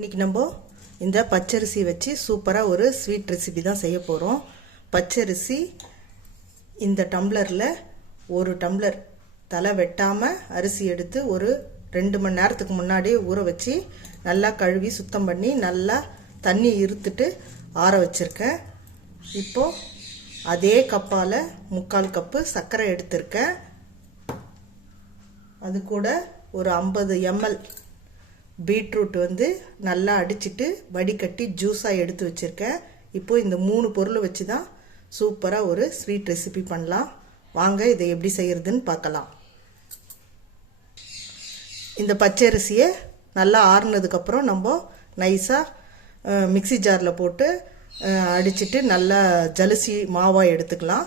இன்றைக்கி நம்ம இந்த பச்சரிசி வச்சு சூப்பராக ஒரு ஸ்வீட் ரெசிபி தான் செய்ய போகிறோம் பச்சரிசி இந்த டம்ளரில் ஒரு டம்ளர் தலை வெட்டாமல் அரிசி எடுத்து ஒரு ரெண்டு மணி நேரத்துக்கு முன்னாடியே ஊற வச்சு நல்லா கழுவி சுத்தம் பண்ணி நல்லா தண்ணி இருத்துட்டு ஆற வச்சுருக்கேன். இப்போது அதே கப்பால் முக்கால் கப்பு சர்க்கரை எடுத்திருக்கேன். அது கூட ஒரு ஐம்பது எம்எல் பீட்ரூட் வந்து நல்லா அடிச்சிட்டு வடிகட்டி ஜூஸாக எடுத்து வச்சுருக்கேன். இப்போது இந்த மூணு பொருளை வச்சு தான் சூப்பராக ஒரு ஸ்வீட் ரெசிபி பண்ணலாம். வாங்க இதை எப்படி செய்கிறதுன்னு பார்க்கலாம். இந்த பச்சரிசியை நல்லா ஆறுனதுக்கப்புறம் நம்ம நைஸாக மிக்சி ஜாரில் போட்டு அடிச்சிட்டு நல்லா ஜலிசி மாவாக எடுத்துக்கலாம்.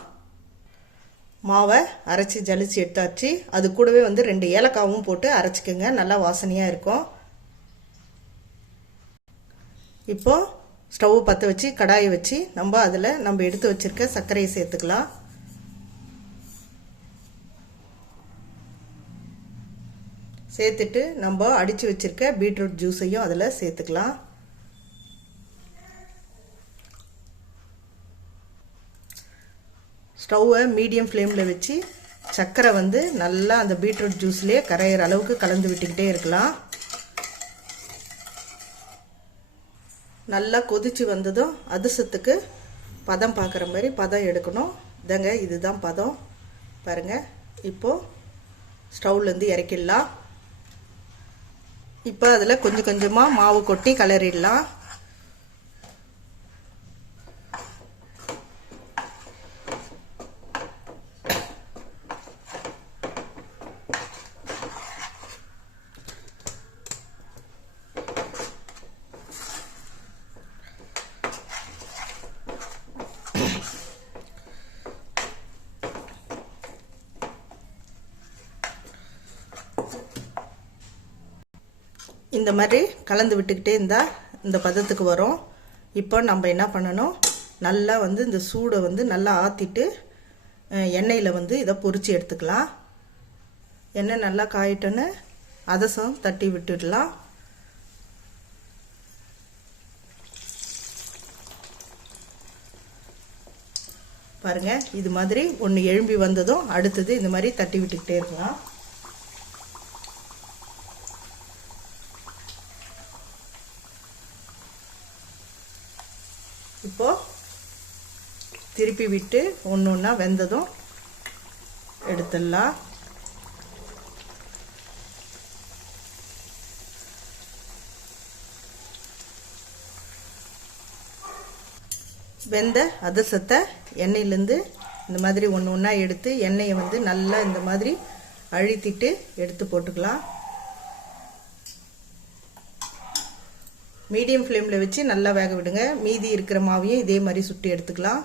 மாவை அரைச்சி ஜலிச்சு எடுத்தாச்சு. அது கூடவே வந்து ரெண்டு ஏலக்காவும் போட்டு அரைச்சிக்கோங்க. நல்லா வாசனையாக இருக்கும். இப்போ ஸ்டவ் பற்ற வச்சு கடாயை வச்சு நம்ம அதில் நம்ம எடுத்து வச்சுருக்க சர்க்கரையை சேர்த்துக்கலாம். சேர்த்துட்டு நம்ம அடித்து வச்சுருக்க பீட்ரூட் ஜூஸையும் அதில் சேர்த்துக்கலாம். ஸ்டவ்வை மீடியம் ஃப்ளேமில் வச்சு சர்க்கரை வந்து நல்லா அந்த பீட்ரூட் ஜூஸ்லேயே கரையிற அளவுக்கு கலந்து விட்டுக்கிட்டே இருக்கலாம். நல்லா கொதிச்சு வந்ததும் அதிசத்துக்கு பதம் பார்க்குற மாதிரி பதம் எடுக்கணும். இதங்க இதுதான் பதம். பாருங்கள் இப்போது ஸ்டவ்லேருந்து இறக்கிடலாம். இப்போ அதில் கொஞ்சம் கொஞ்சமாக மாவு கொட்டி கலரிடலாம். இந்த மாதிரி கலந்து விட்டுக்கிட்டே இருந்தால் இந்த பதத்துக்கு வரும். இப்போ நம்ம என்ன பண்ணணும்? நல்லா வந்து இந்த சூடை வந்து நல்லா ஆற்றிட்டு எண்ணெயில் வந்து இதை பொறிச்சு எடுத்துக்கலாம். எண்ணெய் நல்லா காயிட்டோன்னு அதசம் தட்டி விட்டுடலாம். பாருங்கள் இது மாதிரி ஒன்று எழும்பி வந்ததும் அடுத்தது இந்த மாதிரி தட்டி விட்டுக்கிட்டே இருக்கலாம். இப்போது திருப்பி விட்டு ஒன்று ஒன்றா வெந்ததும் எடுத்துடலாம். வெந்த அதிரசத்தை எண்ணெயிலேருந்து இந்த மாதிரி ஒன்று ஒன்றா எடுத்து எண்ணெயை வந்து நல்லா இந்த மாதிரி அழுத்திட்டு எடுத்து போட்டுக்கலாம். மீடியம் ஃப்ளேமில் வச்சு நல்லா வேக விடுங்க. மீதி இருக்கிற மாவையும் இதே மாதிரி சுட்டி எடுத்துக்கலாம்.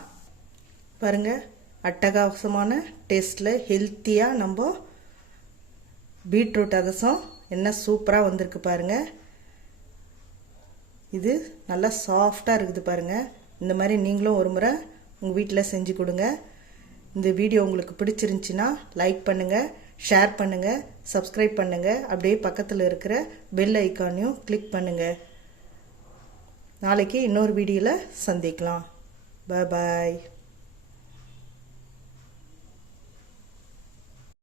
பாருங்கள் அட்டகாசமான டேஸ்ட்டில் ஹெல்த்தியாக நம்ம பீட்ரூட் அதசம் என்ன சூப்பராக வந்திருக்கு பாருங்கள் இது நல்லா சாஃப்டாக இருக்குது பாருங்கள் இந்த மாதிரி நீங்களும் ஒரு முறை உங்கள் வீட்டில் செஞ்சு கொடுங்க. இந்த வீடியோ உங்களுக்கு பிடிச்சிருந்துச்சின்னா லைக் பண்ணுங்கள் ஷேர் பண்ணுங்கள் சப்ஸ்கிரைப் பண்ணுங்கள் அப்படியே பக்கத்தில் இருக்கிற பெல் ஐக்கானையும் கிளிக் பண்ணுங்கள் நாளைக்கு இன்னொரு வீடியோவில் சந்திக்கலாம். பாய்